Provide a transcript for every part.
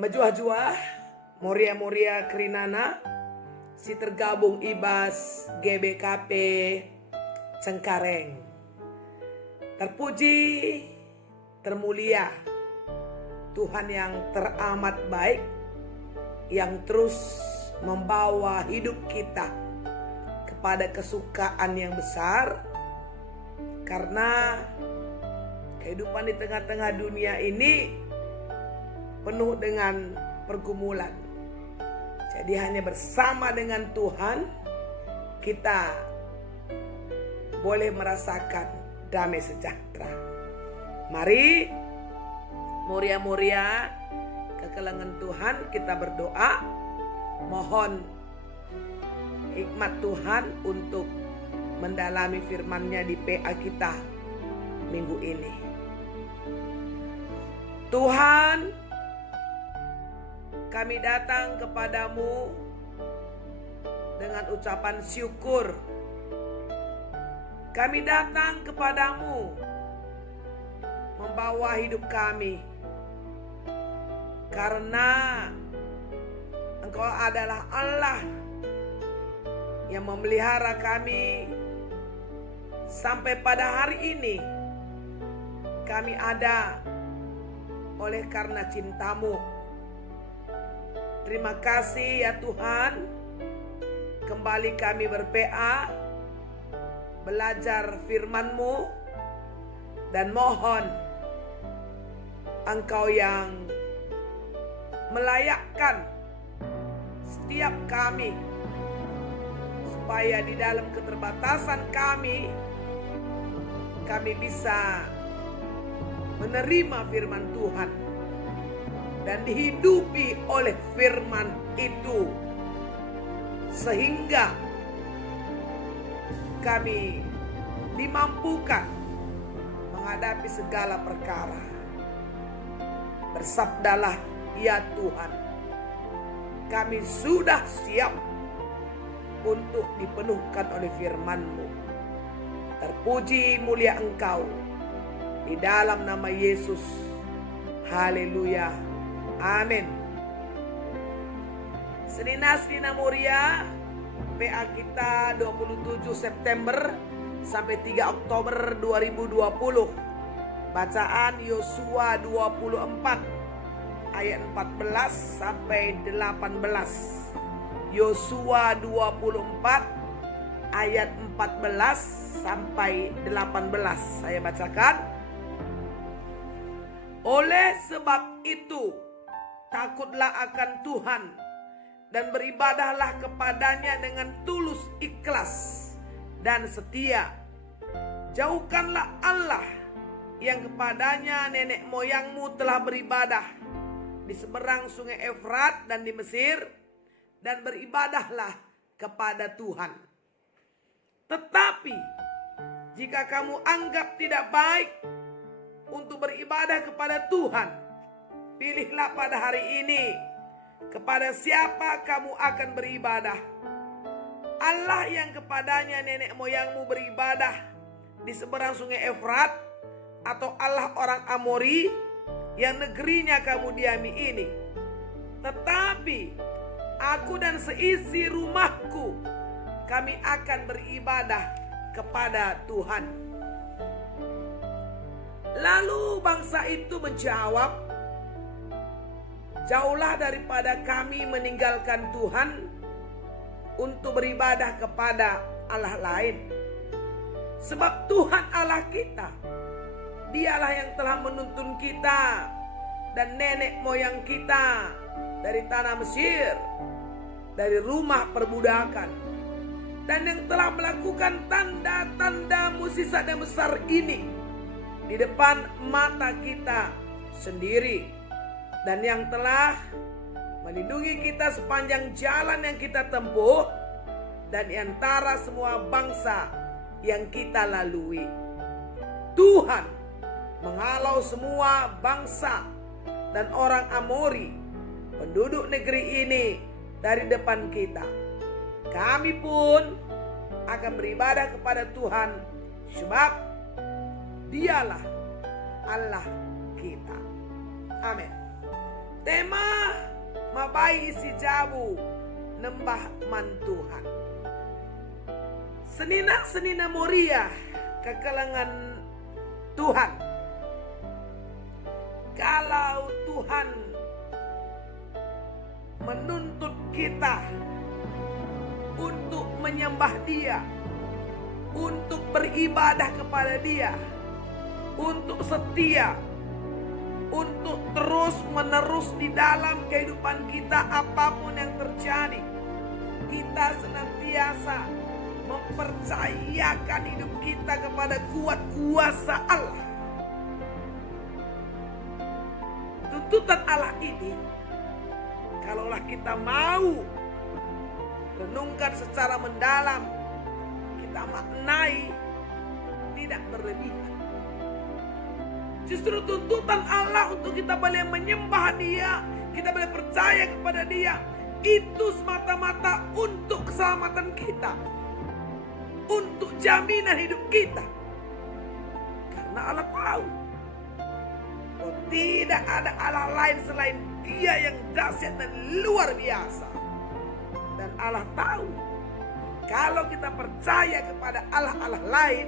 Mejuah-juah, Moria-moria Kerinana, si tergabung Ibas GBKP Cengkareng. Terpuji, termulia Tuhan yang teramat baik, yang terus membawa hidup kita kepada kesukaan yang besar. Karena kehidupan di tengah-tengah dunia ini penuh dengan pergumulan. Jadi hanya bersama dengan Tuhan kita boleh merasakan damai sejahtera. Mari Moria-moria kekelengan Tuhan, kita berdoa mohon hikmat Tuhan untuk mendalami firman-Nya di PA kita minggu ini. Tuhan, kami datang kepadamu dengan ucapan syukur. Kami datang kepadamu membawa hidup kami, karena Engkau adalah Allah yang memelihara kami sampai pada hari ini. Kami ada oleh karena cinta-Mu. Terima kasih ya Tuhan. Kembali kami ber-PA, belajar firman-Mu, dan mohon Engkau yang melayakkan setiap kami, supaya di dalam keterbatasan kami bisa menerima firman Tuhan dan dihidupi oleh firman itu, sehingga kami dimampukan menghadapi segala perkara. Bersabdalah ya Tuhan, kami sudah siap untuk dipenuhkan oleh firman-Mu. Terpuji mulia Engkau di dalam nama Yesus. Haleluya. Amin. Senina Moria, PA kita 27 September sampai 3 Oktober 2020. Bacaan Yosua 24 ayat 14 sampai 18. Yosua 24 ayat 14 sampai 18. Saya bacakan. Oleh sebab itu, takutlah akan Tuhan dan beribadahlah kepadanya dengan tulus ikhlas dan setia. Jauhkanlah Allah yang kepadanya nenek moyangmu telah beribadah di seberang sungai Efrat dan di Mesir, dan beribadahlah kepada Tuhan. Tetapi jika kamu anggap tidak baik untuk beribadah kepada Tuhan, pilihlah pada hari ini kepada siapa kamu akan beribadah. Allah yang kepadanya nenek moyangmu beribadah di seberang sungai Efrat, atau Allah orang Amori yang negerinya kamu diami ini. Tetapi aku dan seisi rumahku, kami akan beribadah kepada Tuhan. Lalu bangsa itu menjawab, jauhlah daripada kami meninggalkan Tuhan untuk beribadah kepada Allah lain. Sebab Tuhan Allah kita, Dialah yang telah menuntun kita dan nenek moyang kita dari tanah Mesir, dari rumah perbudakan, dan yang telah melakukan tanda-tanda mukjizat yang besar ini di depan mata kita sendiri, dan yang telah melindungi kita sepanjang jalan yang kita tempuh dan di antara semua bangsa yang kita lalui. Tuhan menghalau semua bangsa dan orang Amori, penduduk negeri ini, dari depan kita. Kami pun akan beribadah kepada Tuhan, sebab Dialah Allah kita. Amin. Tema mabai isi jabu nembah man Tuhan. Senina Moria kekalangan Tuhan. Kalau Tuhan menuntut kita untuk menyembah Dia, untuk beribadah kepada Dia, untuk setia, untuk terus menerus di dalam kehidupan kita apapun yang terjadi, kita senantiasa mempercayakan hidup kita kepada kuat kuasa Allah. Tuntutan Allah ini, kalaulah kita mau renungkan secara mendalam, kita maknai, tidak berlebihan. Justru tuntutan Allah untuk kita boleh menyembah Dia, kita boleh percaya kepada Dia, itu semata-mata untuk keselamatan kita, untuk jaminan hidup kita. Karena Allah tahu bahwa tidak ada Allah lain selain Dia yang dahsyat dan luar biasa. Dan Allah tahu kalau kita percaya kepada Allah-Allah lain,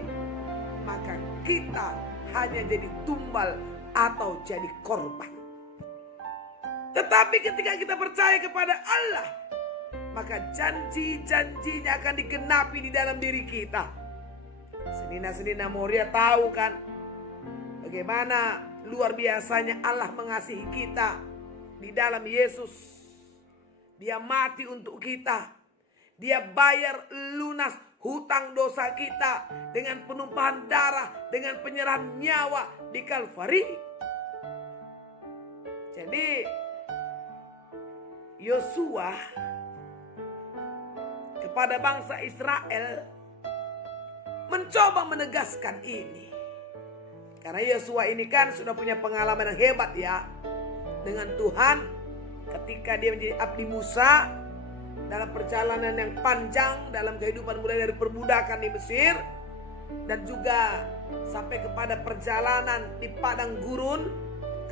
maka kita hanya jadi tumbal atau jadi korban. Tetapi ketika kita percaya kepada Allah, maka janji-janjinya akan digenapi di dalam diri kita. Senina Moria tahu kan bagaimana luar biasanya Allah mengasihi kita di dalam Yesus. Dia mati untuk kita. Dia bayar lunas hutang dosa kita dengan penumpahan darah, dengan penyerahan nyawa di Kalvari. Jadi Yosua kepada bangsa Israel mencoba menegaskan ini. Karena Yosua ini kan sudah punya pengalaman yang hebat ya dengan Tuhan ketika dia menjadi abdi Musa dalam perjalanan yang panjang dalam kehidupan mulai dari perbudakan di Mesir dan juga sampai kepada perjalanan di padang gurun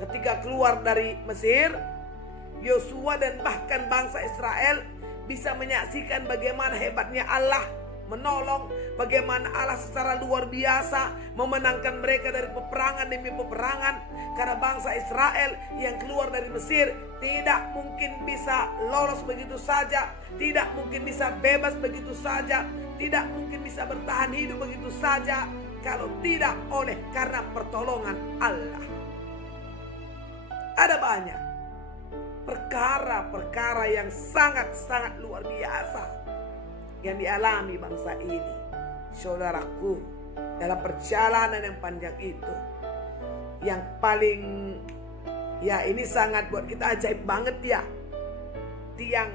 ketika keluar dari Mesir. Yosua dan bahkan bangsa Israel bisa menyaksikan bagaimana hebatnya Allah menolong, bagaimana Allah secara luar biasa memenangkan mereka dari peperangan demi peperangan. Karena bangsa Israel yang keluar dari Mesir tidak mungkin bisa lolos begitu saja, tidak mungkin bisa bebas begitu saja, tidak mungkin bisa bertahan hidup begitu saja kalau tidak oleh karena pertolongan Allah. Ada banyak perkara-perkara yang sangat-sangat luar biasa yang dialami bangsa ini, saudaraku, dalam perjalanan yang panjang itu. Yang paling ya ini sangat buat kita ajaib banget ya, tiang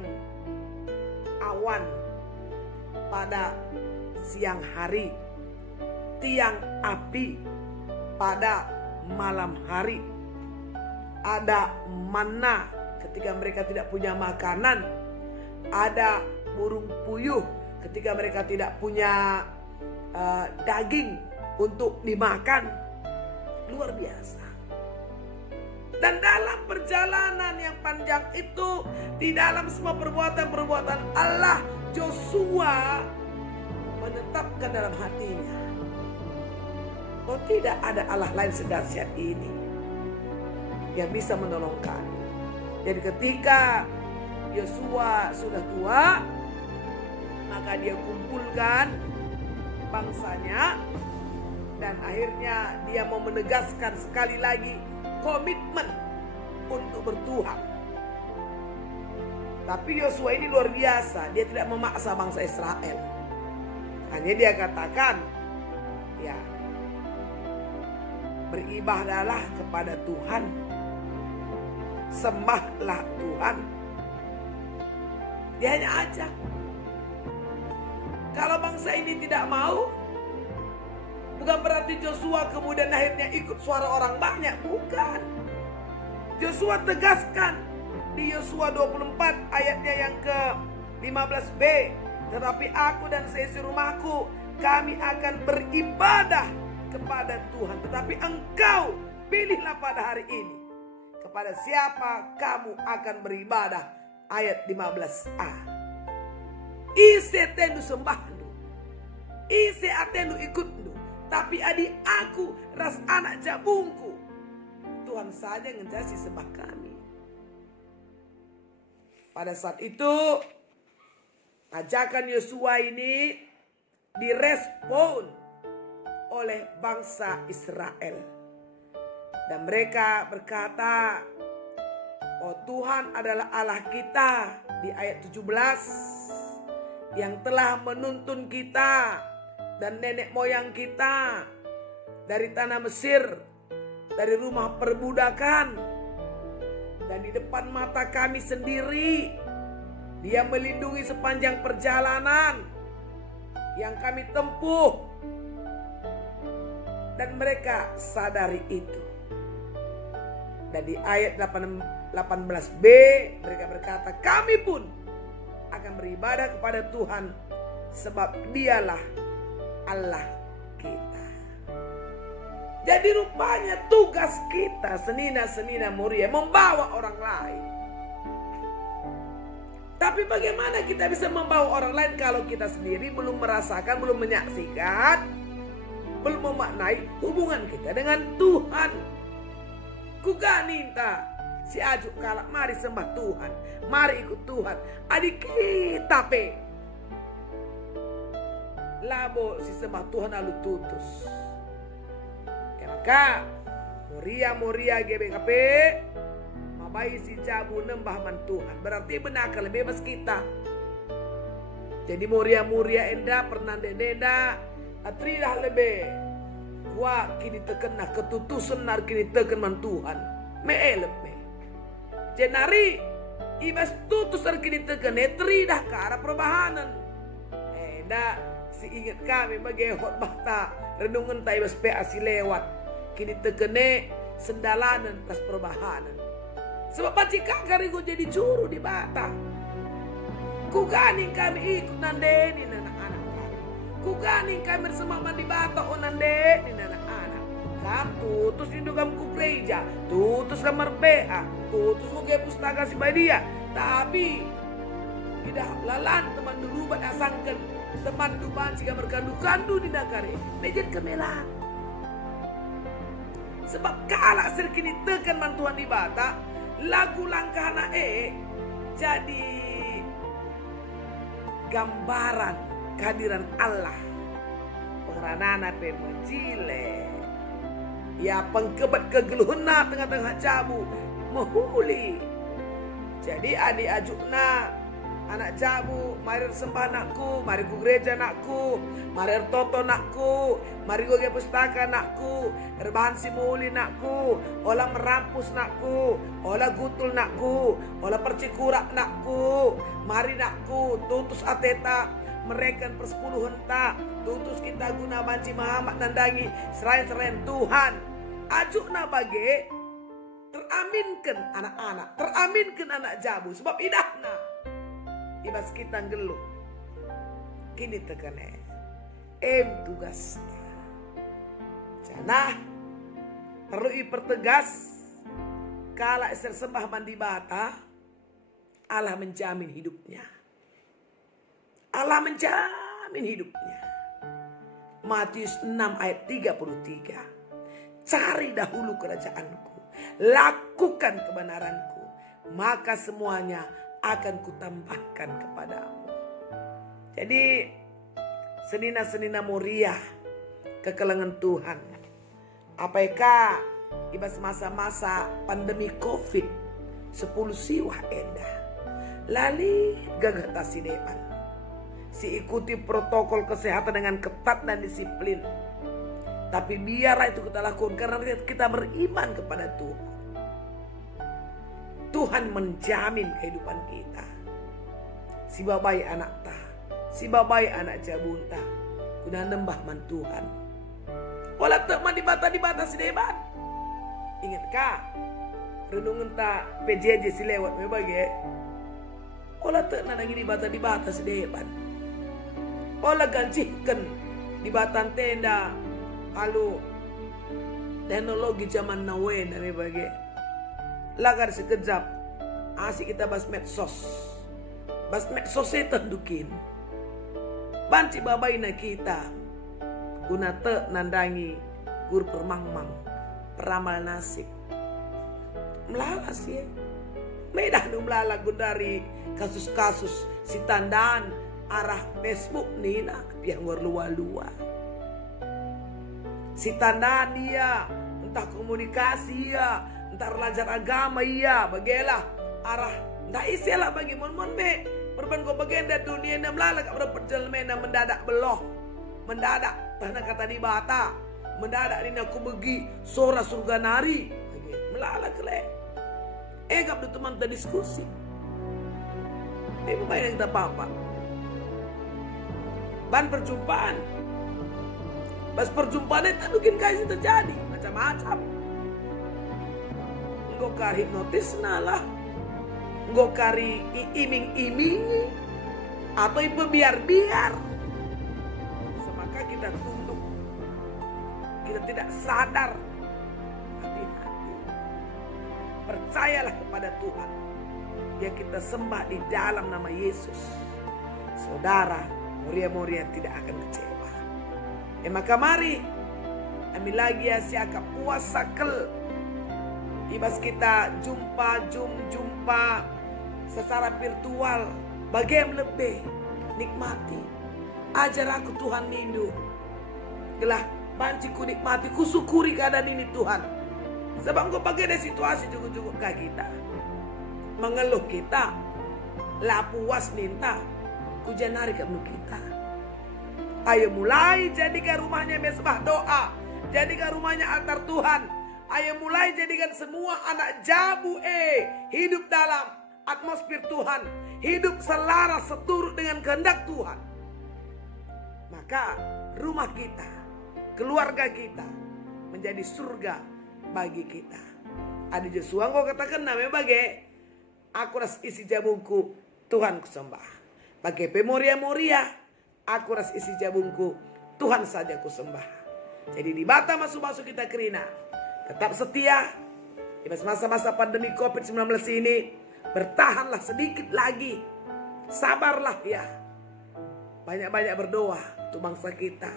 awan pada siang hari, tiang api pada malam hari, ada manna ketika mereka tidak punya makanan, ada burung puyuh ketika mereka tidak punya daging untuk dimakan. Luar biasa. Dan dalam perjalanan yang panjang itu, di dalam semua perbuatan-perbuatan Allah, Yosua menetapkan dalam hatinya bahwa tidak ada Allah lain sedahsyat ini yang bisa menolong kami. Jadi ketika Yosua sudah tua, maka dia kumpulkan bangsanya dan akhirnya dia mau menegaskan sekali lagi komitmen untuk bertuhan. Tapi Yosua ini luar biasa, dia tidak memaksa bangsa Israel. Hanya dia katakan, ya, beribadahlah kepada Tuhan, sembahlah Tuhan. Dia hanya ajak. Kalau bangsa ini tidak mau, bukan berarti Yosua kemudian akhirnya ikut suara orang banyak, bukan. Yosua tegaskan di Yosua 24 ayatnya yang ke-15b, tetapi aku dan seisi rumahku, kami akan beribadah kepada Tuhan. Tetapi engkau pilihlah pada hari ini kepada siapa kamu akan beribadah. Ayat 15a. Ise tendu sembahnu, ise atendu ikutnu, tapi adi aku ras anak jabungku. Tuhan saja yang menjadi sembah kami. Pada saat itu ajakan Yosua ini direspon oleh bangsa Israel. Dan mereka berkata, oh Tuhan adalah Allah kita, di ayat 17, yang telah menuntun kita dan nenek moyang kita dari tanah Mesir, dari rumah perbudakan. Dan di depan mata kami sendiri, Dia melindungi sepanjang perjalanan yang kami tempuh. Dan mereka sadari itu. Dan di ayat 18b mereka berkata, kami pun akan beribadah kepada Tuhan, sebab Dialah Allah kita. Jadi rupanya tugas kita senina-senina Moria membawa orang lain. Tapi bagaimana kita bisa membawa orang lain kalau kita sendiri belum merasakan, belum menyaksikan, belum memaknai hubungan kita dengan Tuhan. Kuganinta si ajuk kalak, mari sembah Tuhan, mari ikut Tuhan. Adik kita pe labo si sembah Tuhan lalu tutus. Maka Moria GBKP mabai si jabu nembah man Tuhan. Berarti benar kalau bebas kita. Jadi Moria enda pernah denda atridah lebih. Wah kini terkena ketutusan nar kini terkena man Tuhan. Meelep me. Jenari ibas tutus nar kini terkena tridah ke arah perbahanan. Enda si ingat kami bagi khotbah ta renungan ta ibas PA si lewat. Kini terkena sendalanan tas perbahanan. Sebab pacika kari ku jadi juru di Batak. Kuganing kami ikut nandeni anak-anak kami. Kuganing kami bersama di Batak o nandeni anak-anak. Kam tutus induk kamu ku gereja, tutus kamar PA, tutus ku ke pustaka si Badia. Tapi tidak lalan teman dulu bat asangkan teman duban jika berkandu-kandu di nakare. Mejen kemelan. Sebab kalak serkini tekan mantuan di Batak, lagu langkah anak jadi gambaran kehadiran Allah. Pengeranana pe menjile. Ya pengkebat kegeluhna tengah-tengah jabu menghuli. Jadi adik ajukna anak jabu, mari sembah nakku, mari ku gereja nakku, mari toto nakku, mari ku ke pustaka nakku, rebahan simuli nakku, olah merampus nakku, olah gutul nakku, olah percikurak nakku, mari nakku, tutus ateta, mereka persepuluhan tak, tutus kita guna banci Muhammad nandangi, serain Tuhan, ajuk na bage, teraminkan anak-anak, teraminkan anak jabu, sebab idahna. Ibas kita ngeluh. Kini tekane. Tugas. Janah. Perlu dipertegas. Kala eser sembah mandi bata. Allah menjamin hidupnya. Allah menjamin hidupnya. Matius 6 ayat 33. Cari dahulu kerajaanku. Lakukan kebenaranku. Maka semuanya akan kutambahkan kepadamu. Jadi senina-senina Moria kekelengan Tuhan. Apakah ibas masa-masa pandemi COVID 10 siwah endah. Lali gagah tasidepan. Si ikuti protokol kesehatan dengan ketat dan disiplin. Tapi biarlah itu kita lakukan karena kita beriman kepada Tuhan. Tuhan menjamin kehidupan kita. Si babai anak ta, si babai anak jabunta, guna nembah man Tuhan. Walau teman di bata si debat. Ingat kah? Renungan ta PJJ si lewat membagai. Walau teman lagi di bata si debat. Walau gancikan di batan tenda, lalu teknologi zaman now membagai. lagar sekejap asik kita bas medsos. Bas medsos tendukin. Banci babaina kita guna te nandangi gur permangmang peramal nasib. Melalas ya. Medah nu melala dari kasus-kasus si tandaan arah Facebook nina yang luar-luar. Si tandaan dia entah komunikasi ya, entah belajar agama iya, bagelah arah entah istilah bagi mon me perban ko bagenda dunia na melala ka perjalanan mendadak beloh, mendadak tanah kata di bata, mendadak nina ku begi sora surga nari, melala kele. Gap do teman ta diskusi. Main kita apa-apa. Ban perjumpaan. Pas perjumpaan itu mungkin kasih terjadi macam-macam. Engkau kari hipnotis lah. Engkau kari iming-imingi atau biar-biar. Semaka kita tunduk. Kita tidak sadar. Hati-hati. Percayalah kepada Tuhan yang kita sembah di dalam nama Yesus. Saudara, muria-muria tidak akan kecewa. Maka mari ambil lagi ya siaka puasa kel. Ibas kita jumpa secara virtual. Bagaimana lebih nikmati. Ajar aku Tuhan nindu. Gelah banciku nikmati, ku syukuri keadaan ini Tuhan. Sebab kau bagai ada situasi cukup-cukup kah kita. Mengeluh kita. Lah puas minta. Kujanari kamu kita. Ayo mulai jadikan rumahnya mesbah doa. Jadikan rumahnya altar Tuhan. Ayo mulai jadikan semua anak jabu hidup dalam atmosfer Tuhan. Hidup selaras seturut dengan kehendak Tuhan. Maka rumah kita, keluarga kita menjadi surga bagi kita. Ada Yesuang kau katakan namanya bagai aku ras isi jabungku Tuhan kusembah. Bagai pemoria-moria aku ras isi jabungku Tuhan saja kusembah. Jadi di bata masuk-masuk kita kerina. Tetap setia. Di masa-masa pandemi COVID-19 ini. Bertahanlah sedikit lagi. Sabarlah ya. Banyak-banyak berdoa untuk bangsa kita.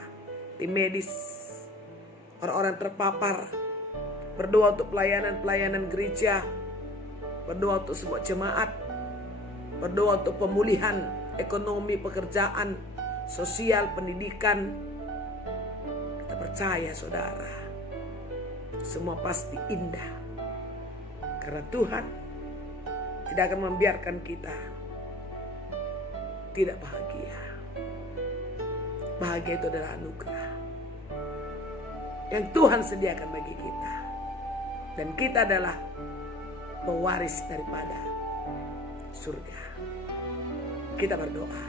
Tim medis. Orang-orang terpapar. Berdoa untuk pelayanan-pelayanan gereja. Berdoa untuk sebuah jemaat. Berdoa untuk pemulihan ekonomi, pekerjaan, sosial, pendidikan. Kita percaya saudara. Semua pasti indah. Karena Tuhan tidak akan membiarkan kita tidak bahagia. Bahagia itu adalah anugerah yang Tuhan sediakan bagi kita. Dan kita adalah pewaris daripada surga. Kita berdoa.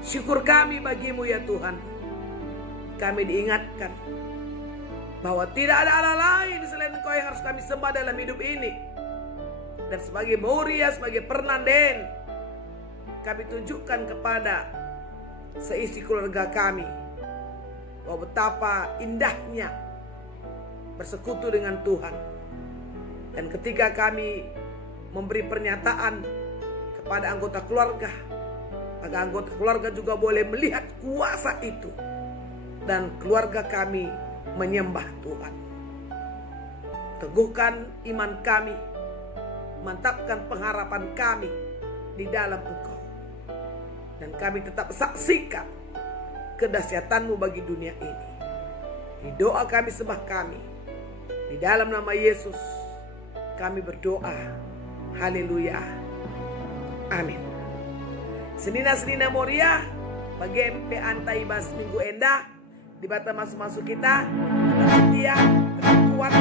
Syukur kami bagimu ya Tuhan. Kami diingatkan bahwa tidak ada Allah lain selain Engkau yang harus kami sembah dalam hidup ini. Dan sebagai Moria, sebagai Pernanden, kami tunjukkan kepada seisi keluarga kami bahwa betapa indahnya bersekutu dengan Tuhan. Dan ketika kami memberi pernyataan kepada anggota keluarga, maka anggota keluarga juga boleh melihat kuasa itu. Dan keluarga kami menyembah Tuhan. Teguhkan iman kami, mantapkan pengharapan kami di dalam Engkau. Dan kami tetap saksikan kedahsyatanmu bagi dunia ini. Di doa kami sembah kami. Di dalam nama Yesus kami berdoa. Haleluya. Amin. Senina-senina Moria, bagi MP Antai Bas Minggu Endah, di bata masuk-masuk kita, tetap setia, tetap kuat,